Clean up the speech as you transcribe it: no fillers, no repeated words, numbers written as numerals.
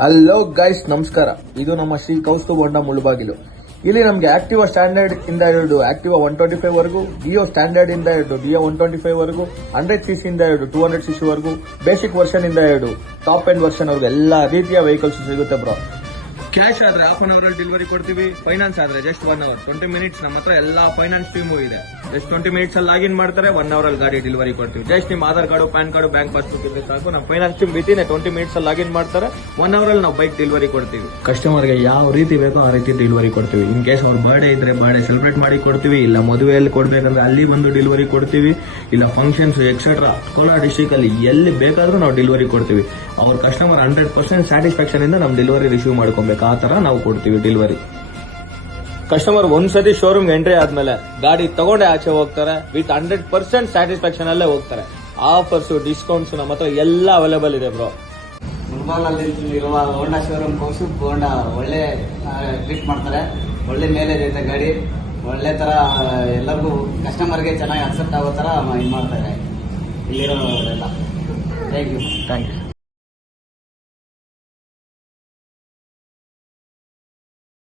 Hello guys, ನಮಸ್ಕಾರ. ಇದು ನಮ್ಮ ಶ್ರೀ ಕೌಸ್ತುಭ ಹೊಂಡ ಮುಳುಬಾಗಿಲು. ಇಲ್ಲಿ ನಮಗೆ ಆಕ್ಟಿವಾ ಸ್ಟ್ಯಾಂಡರ್ಡ್ ಇಂದ ಹಿಡಿದು ಆಕ್ಟಿವಾ 125 ವರೆಗೂ, ಡಿಯೋ ಸ್ಟ್ಯಾಂಡರ್ಡ್ ಇಂದ ಹಿಡಿದು ಡಿಯೋ 125 ವರೆಗೂ, 100cc ಇಂದ ಹಿಡಿದು 200cc ವರೆಗೂ, ಬೇಸಿಕ್ ವರ್ಷನ್ ಇಂದ ಹಿಡಿದು ಟಾಪ್ ಎಂಡ್ ವರ್ಷನ್ ವರೆಗೂ ಎಲ್ಲಾ ರೀತಿಯ ವೆಹಿಕಲ್ಸ್ ಸಿಗುತ್ತೆ ಬ್ರೋ. ಕ್ಯಾಶ್ ಆದ್ರೆ ಹಾಫ್ ಅನ್ ಅವರ್ ಅಲ್ಲಿ ಡೆಲಿವರಿ ಕೊಡ್ತೀವಿ. ಫೈನಾನ್ಸ್ ಆದ್ರೆ ಜಸ್ಟ್ 1 ಅವರ್ 20 ಮಿನಿಟ್ಸ್. ನಮ್ಮ ಹತ್ರ ಎಲ್ಲಾ ಫೈನಾನ್ಸ್ ಟೀಮು ಇದೆ. ಜಸ್ಟ್ 20 ಮಿನಿಟ್ಸ್ ಅಲ್ಲಿ ಲಾಗಿನ್ ಮಾಡ್ತಾರೆ, 1 ಅವರ್ ಅಲ್ಲಿ ಗಾಡಿ ಡೆಲಿವರಿ ಕೊಡ್ತೀವಿ. ಜಸ್ಟ್ ನಿಮ್ಮ Aadhaar card, PAN card, bank passbook ಇದ್ರೆ ಸಾಕು. ನಮ್ಮ ಫೈನಾನ್ಸ್ ಟೀಮ್ ವಿತಿನ್ 20 ಮಿನಿಟ್ಸ್ ಅಲ್ಲಿ ಲಾಗಿನ್ ಮಾಡ್ತಾರೆ, 1 ಅವರ್ ಅಲ್ಲಿ ನಾವು ಬೈಕ್ ಡೆಲಿವರಿ ಕೊಡ್ತೀವಿ. ಕಸ್ಟಮರ್ಗೆ ಯಾವ ರೀತಿ ಬೇಕೋ ಆ ರೀತಿ ಡೆಲಿವರಿ ಕೊಡ್ತೀವಿ. ಇನ್ ಕೇಸ್ ಅವ್ರ ಬರ್ಡೇ ಇದ್ರೆ ಬರ್ಡೇ ಸೆಲೆಬ್ರೇಟ್ ಮಾಡಿ ಕೊಡ್ತೀವಿ, ಇಲ್ಲ ಮದುವೆಯಲ್ಲಿ ಕೊಡ್ಬೇಕಂದ್ರೆ ಅಲ್ಲಿ ಬಂದು ಡೆಲಿವರಿ ಕೊಡ್ತೀವಿ, ಇಲ್ಲ ಫಂಕ್ಷನ್ಸ್ ಎಕ್ಸೆಟ್ರಾ ಕೋಲಾರ ಡಿಸ್ಟ್ರಿಕ್ಟ್ ಅಲ್ಲಿ ಎಲ್ಲಿ ಬೇಕಾದ್ರೂ ನಾವು ಡೆಲಿವರಿ ಕೊಡ್ತೀವಿ. ಅವ್ರ ಕಸ್ಟಮರ್ 100% ಸ್ಯಾಟಿಸ್ಫ್ಯಾಕ್ಷನ್ ಇಂದ ನಮ್ ಡೆಲಿವರಿ ರಿಸೀವ್ ಮಾಡ್ಕೊಬೇಕು, ಆ ತರ ನಾವು ಕೊಡ್ತೀವಿ ಡೆಲಿವರಿ. ಕಸ್ಟಮರ್ ಒಂದ್ಸತಿ ಶೋರೂಮ್ ಎಂಟ್ರಿ ಆದ್ಮೇಲೆ ಗಾಡಿ ತಗೊಂಡೆ ಆಚೆ ಹೋಗ್ತಾರೆ, ವಿತ್ 100% ಸ್ಯಾಟಿಸ್ಫ್ಯಾಕ್ಷನ್ ಅಲ್ಲೇ ಹೋಗ್ತಾರೆ. ಆಫರ್ಸ್, ಡಿಸ್ಕೌಂಟ್ಸ್ ನಮ್ಮ ಹತ್ರ ಎಲ್ಲ ಅವೈಲೇಬಲ್ ಇದೆ ಬ್ರೋ. ಮುಳಬಾಗಿಲಲ್ಲಿ ಇರುವ ಹೋಂಡಾ ಶೋರೂಮ್ ಕೌಸ್ತುಭ್ ಹೋಂಡಾ ಒಳ್ಳೆ ಟ್ರೀಟ್ ಮಾಡ್ತಾರೆ. ಒಳ್ಳೆ ಮೈಲೇಜ್ ಐತೆ ಗಾಡಿ, ಒಳ್ಳೆ ತರ ಎಲ್ಲರಿಗೂ ಕಸ್ಟಮರ್ಗೆ ಚೆನ್ನಾಗಿ ಅಕ್ಸೆಪ್ಟ್ ಆಗೋ ತರ ಇದು ಮಾಡ್ತಾರೆ ಇಲ್ಲಿರೋರೆಲ್ಲ. Thank you.